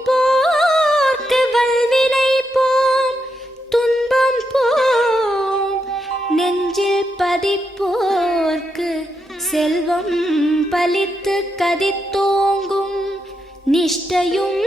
துதிப்போர்க்கு வல்வினை போம் துன்பம் போம் நெஞ்சில் பதிப்போர்க்கு செல்வம் பலித்து கதித்தோங்கும் நிஷ்டையும்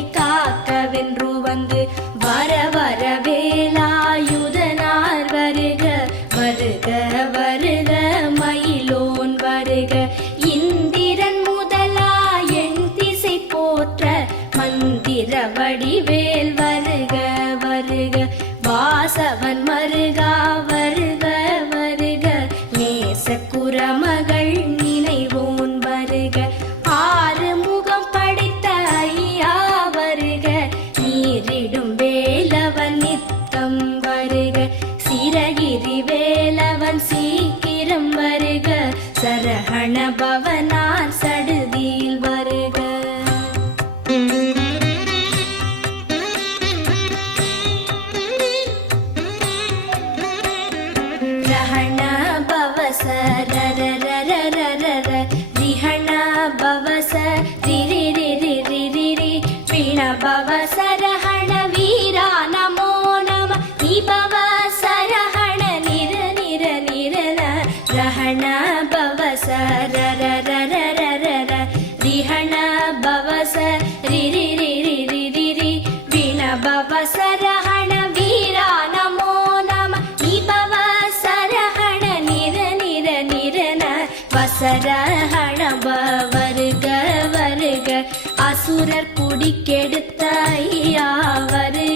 America. பவனார் சடுதி வசர ஹணப வருக வருக. அசுரர் குடிக்கெடுத்த ஐயா வருக.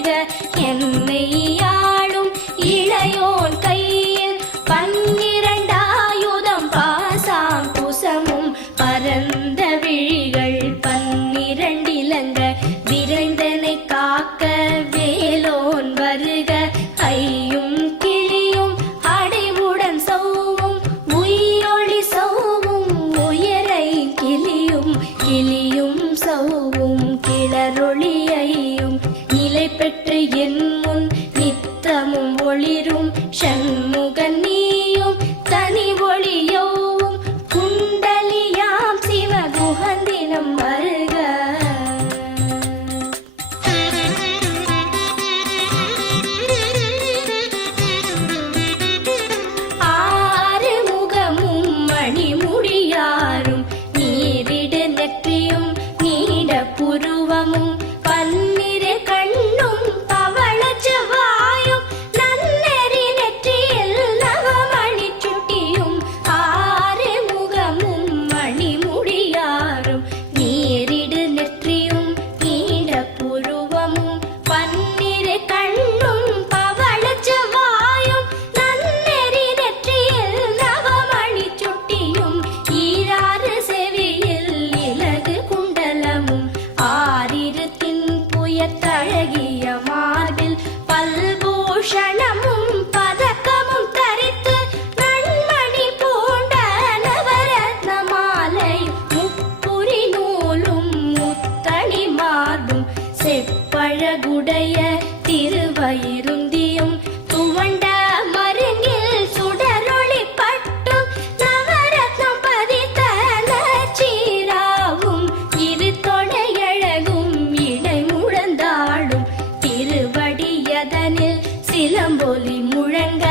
இளம்பொலி முழங்க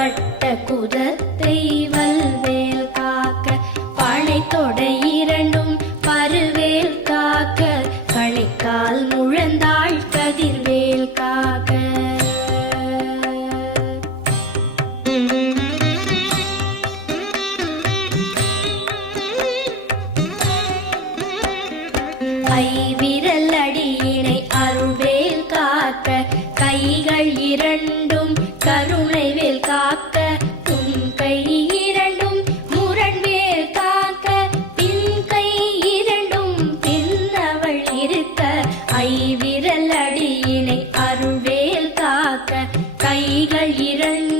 வட்ட குதர் கைகள் இரண்டு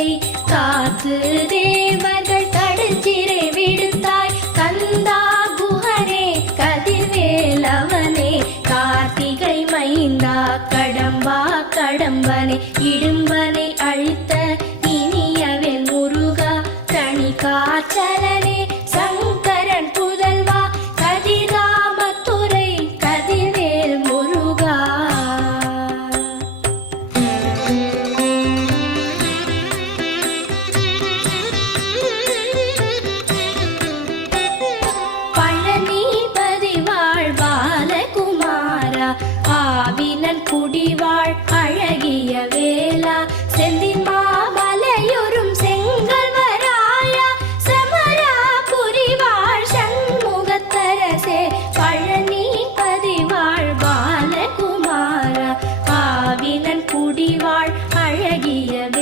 கருணையை காத்து தேவர்கள் கடுச்சிறை விடுத்தாய். கந்தா குஹனே கதிர்வேலவனே கார்த்திகை மைந்தா கடம்பா கடம்பனே. அழகிய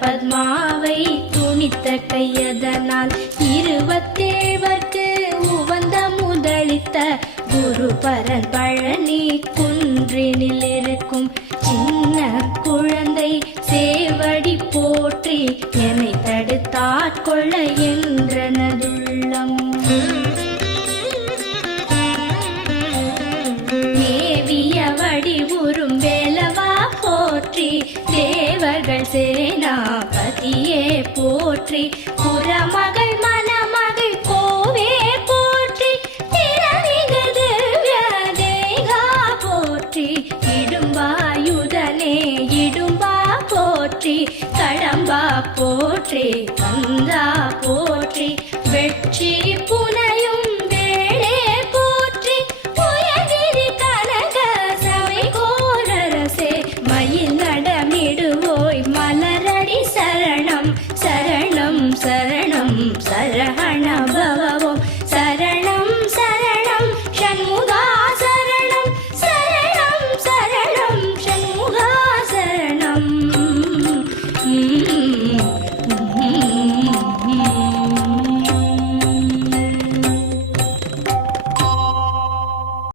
பத்மாவை துணித்த கையதனால் இருபத்தேவர்க்கு உவந்த முதலித்த குரு பரன் பழனி குன்றினில் இருக்கும் சின்ன குழந்தை சேவடி போற்றி என்னை தடுத்தாட்கொள்ள என்றனதுள்ளம். மேவிய வடிவுறும் வேலவா போற்றி தேவர்கள் சிறை சேனாபதியே போற்றி புறமகள் மணமகள் கோவே போற்றி திறமிகது வியதேகா போற்றி இடும்பாயுதனே இடும்பா போற்றி கடம்பா போற்றி கந்தா போற்றி வெற்றி புன